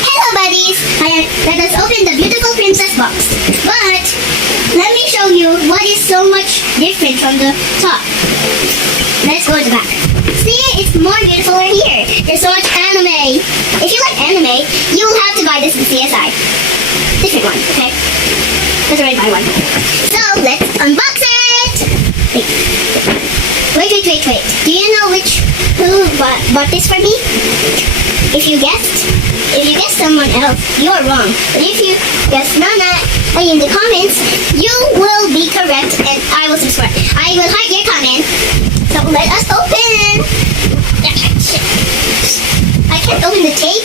Hello buddies! Let us open the beautiful princess box. But let me show you what is so much different from the top. Let's go to the back. See, it's more beautiful right here. There's so much anime. If you like anime, you will have to buy this in CSI. Different one, okay? Let's already buy one. So let's unbox it! Wait. Do you know who bought this for me? If you guessed someone else, you are wrong. But if you guessed Nana in the comments, you will be correct and I will subscribe. I will hide your comment. So let us open. I can't open the tape.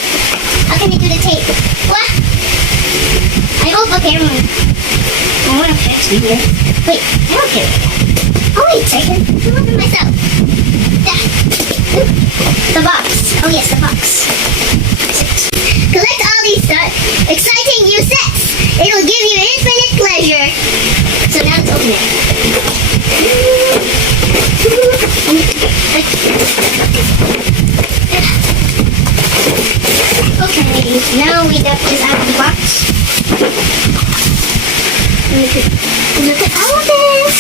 How can you do the tape? What? I hope a camera. I want to catch you here. Wait, I don't care. Oh wait, I can open myself. The box. Oh yes, the box. Collect all these exciting new sets. It will give you infinite pleasure. So now let's open it. Okay, now we got this out of the box. Look at all of this.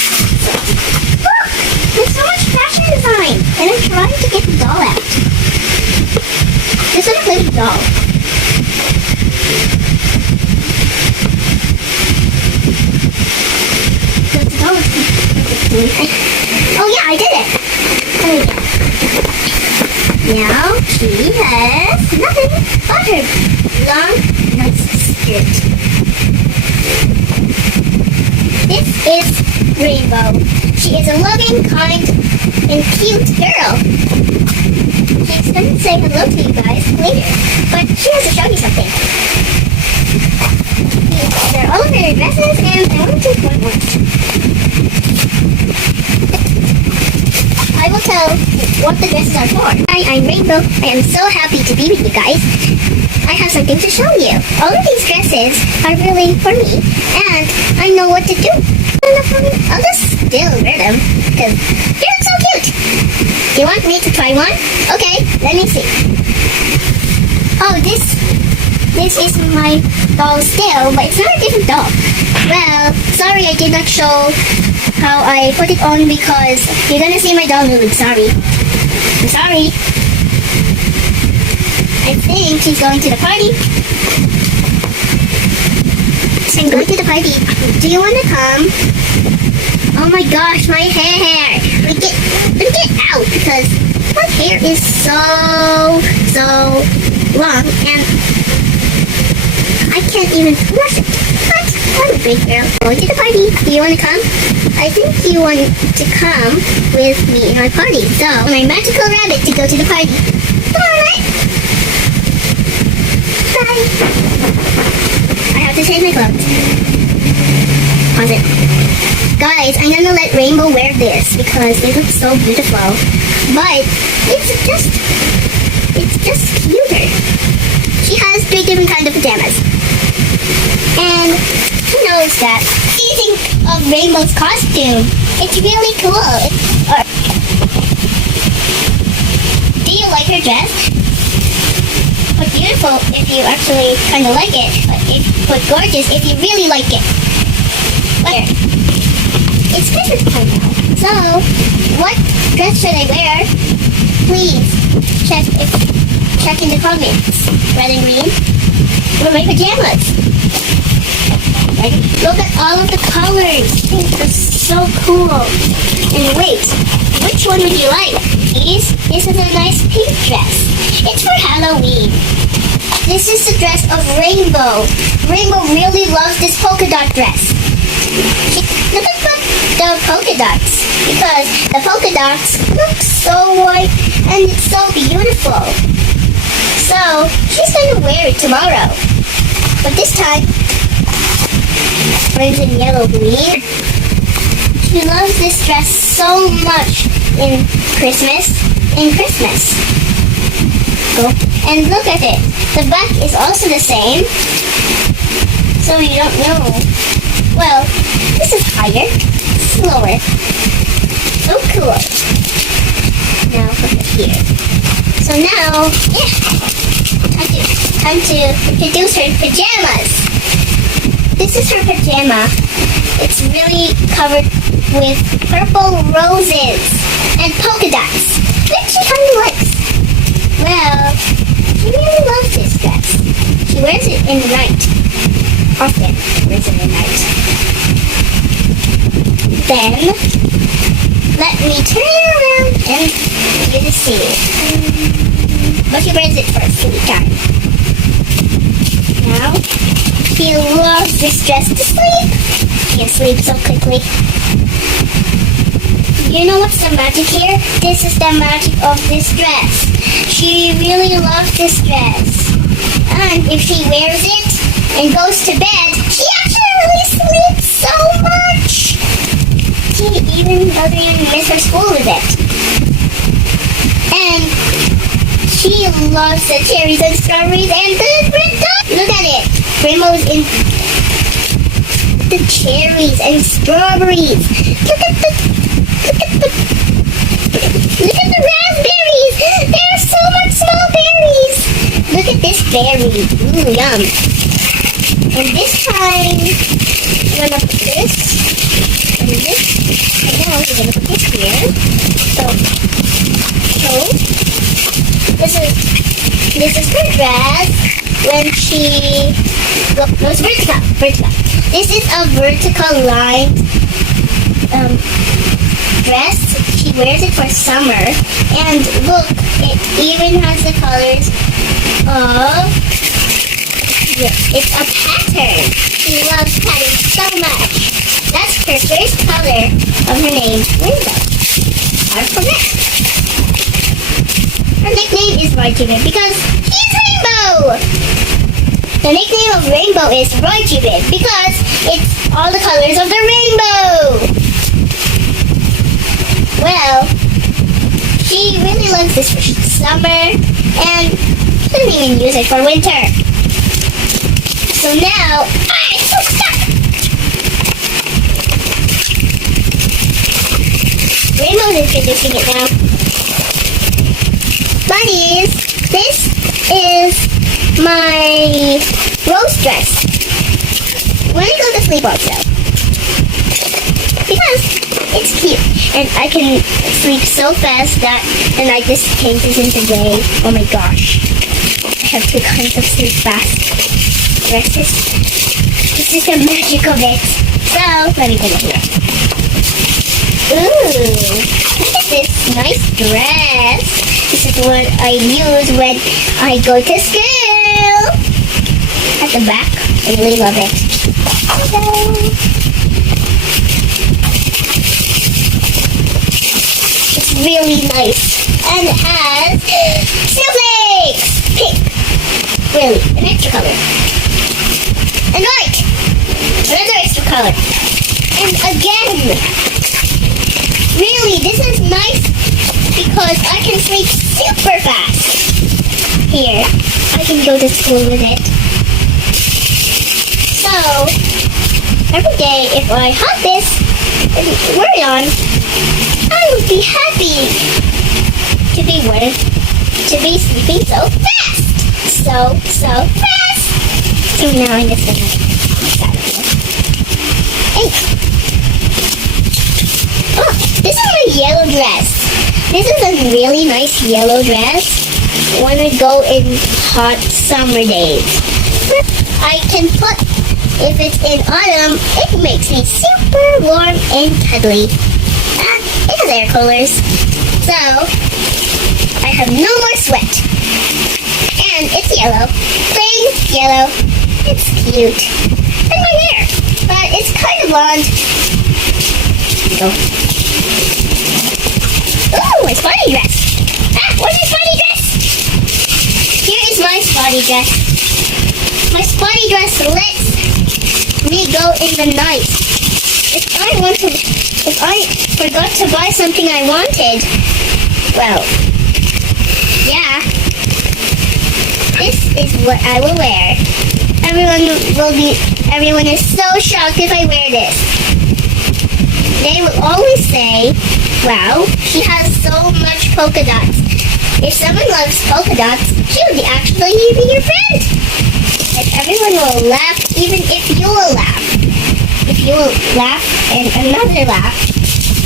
Look, there's so much fashion design. And I'm trying to get the doll out. Just want to play with the doll. Oh yeah, I did it. Now she has nothing but her long, nice skirt. This is Rainbow. She is a loving, kind, and cute girl. She's going to say hello to you guys later, but she has to show you something. These are all of her dresses, and I want to take one more. I will tell what the dresses are for. Hi, I'm Rainbow. I am so happy to be with you guys. I have something to show you. All of these dresses are really for me, and I know what to do. I'll just still wear them, because they look so cute. Do you want me to try one? Okay, let me see. Oh, this is my doll still, but it's not a different doll. Well, sorry I did not show how I put it on because you're gonna see my doll nude. Sorry. I'm sorry. I think she's going to the party. So I'm going to the party. Do you want to come? Oh my gosh, my hair. Let me get out because my hair is so long and I can't even brush it. But I'm a big girl. Going to the party. Do you want to come? I think you want to come with me in my party. So, my magical rabbit to go to the party. Come on, right? Bye. I have to change my clothes. Pause it. Guys, I'm gonna let Rainbow wear this because they look so beautiful. But it's just cuter. She has 3 different kinds of pajamas. And who knows that? What do you think of Rainbow's costume? It's really cool. Do you like her dress? But beautiful if you actually kind of like it. But gorgeous if you really like it. Where? It's Christmas time now. So, what dress should I wear? Please check in the comments. Red and green. Or my pajamas. Right? Look at all of the colors. These are so cool. And wait, which one would you like? This is a nice pink dress. It's for Halloween. This is the dress of Rainbow. Rainbow really loves this polka dot dress. Look at the polka dots. Because the polka dots look so white and it's so beautiful. So, she's going to wear it tomorrow. But this time, orange and yellow green. She loves this dress so much in Christmas. And look at it. The back is also the same. So you don't know. Well, this is higher, slower. So cool. Now, here. So now, yeah, time to introduce her pajamas. This is her pajama. It's really covered with purple roses and polka dots, which she kind of likes. Well, she really loves this dress. She wears it in the night. Often wears it in the night. Then, let me turn it around and you can see it. But she wears it for sleep time. Now, she loves this dress to sleep. She can sleep so quickly. You know what's the magic here? This is the magic of this dress. She really loves this dress. And if she wears it and goes to bed, she actually sleeps so much. She even doesn't even miss her school with it. And she loves the cherries and strawberries and the red dot. Look at it. Rainbows in the cherries and strawberries. Look at the raspberries. There are so much small berries. Look at this berry. Ooh, yum. And this time, I'm gonna put this and this. And now we're gonna put this here. So this is her dress when she goes vertical. This is a vertical line dress. She wears it for summer. And look, it even has the colors of, it's a pattern. She loves patterns so much. That's her first color of her name, Rainbow. Hard to forget. Her nickname is Roy Jibin because she's Rainbow. The nickname of Rainbow is Roy Jibin because it's all the colors of the rainbow. Well, she really loves this for summer and doesn't even use it for winter. So now, I'm so stuck. Rainbow's introducing it now. Buddies, this is my rose dress. When I go to sleep also. Because it's cute. And I can sleep so fast that the night just changes into day. Oh my gosh. I have two kinds of sleep fast dresses. This is the magic of it. So, let me put it here. Ooh, look at this nice dress. This is what I use when I go to school. At the back, I really love it. It's really nice. And it has snowflakes! Pink. Really, an extra color. And white. Another extra color. And again. Really, this is nice because I can sleep super fast. Here, I can go to school with it. So, every day if I have this and wear it on, I would be happy to be sleeping so fast. So fast. So now I'm just gonna hey. Oh, this is my yellow dress. This is a really nice yellow dress when I go in hot summer days. I can put, if it's in autumn, it makes me super warm and cuddly. And it has air coolers. So, I have no more sweat. And it's yellow. Plain yellow. It's cute. And my hair. But it's kind of blonde. Oh, my spotty dress. Where's my spotty dress? Here is my spotty dress. My spotty dress lets me go in the night. If I forgot to buy something I wanted, well, yeah, this is what I will wear. Everyone is so shocked if I wear this. They will always say, wow, she has so much polka dots. If someone loves polka dots, she would actually be your friend. And everyone will laugh, even if you will laugh. If you will laugh and another laugh,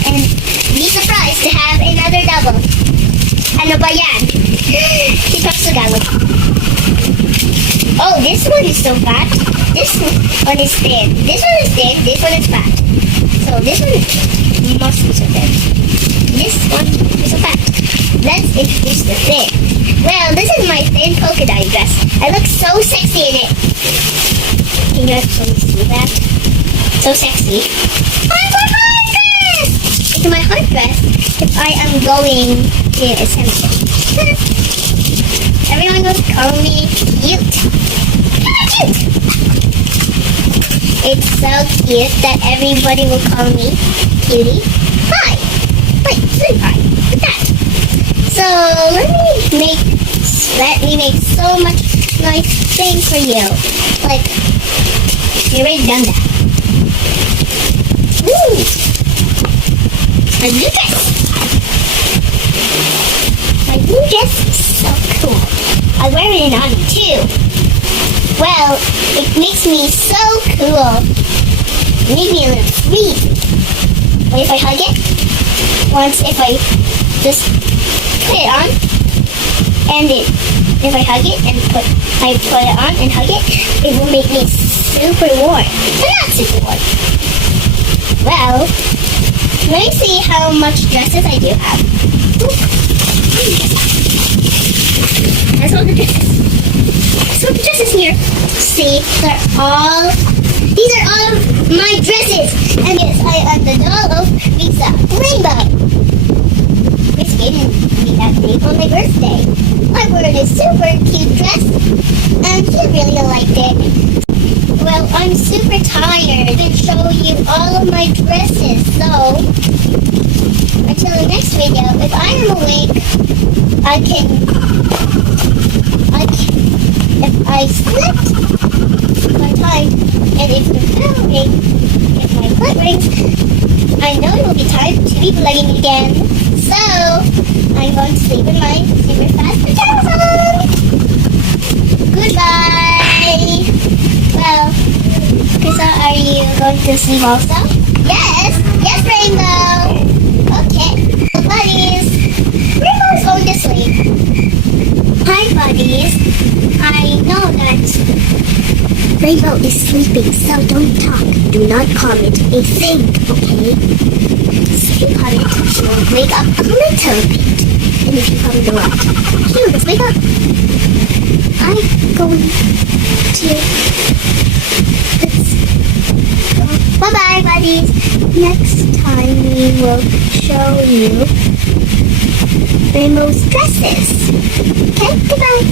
and be surprised to have another double. Ano ba yan? She talks to Tagalog. Oh, this one is so fat. This one is thin. This one is thin. This one is fat. So this one must be so thin. This one is so fat. Let's introduce the thin. Well, this is my thin polka dot dress. I look so sexy in it. Can you actually see that? So sexy. I'm my heart dress! It's my heart dress if I am going to a cemetery. Everyone will call me cute. Cute! It's so cute that everybody will call me cutie pie. Wait, cutie pie. What's that? So let me make so much nice things for you. Like, you already done that. Woo! My new dress. My new dress is so cool. I wear it on too. Well, it makes me so cool. It makes me a little sweet. But if I hug it, if I just put it on, and if I hug it and put it on and hug it, it will make me super warm. But not super warm. Well, let me see how much dresses I do have. That's all the dresses. So the dresses here. See, these are all of my dresses. And yes, I am the doll of Lisa Rainbow. Miss gave me that name on my birthday. I wore this super cute dress, and she really liked it. Well, I'm super tired and show you all of my dresses, so until the next video, if I am awake, if I slept my time, and if the bell rings, if my butt rings, I know it will be time to be playing again. So I'm going to sleep in my super fast pajamas on. Goodbye. Well, Krista, are you going to sleep also? Yes, Rainbow. Okay, buddies. Rainbow's going to sleep. Hi, buddies. I know that Rainbow is sleeping, so don't talk. Do not comment a thing, okay? If you comment, she will wake up a little bit. And if you comment a lot, she will just wake up. I'm going to... Bye-bye, buddies. Next time we will show you Rainbow's dresses. Okay, goodbye.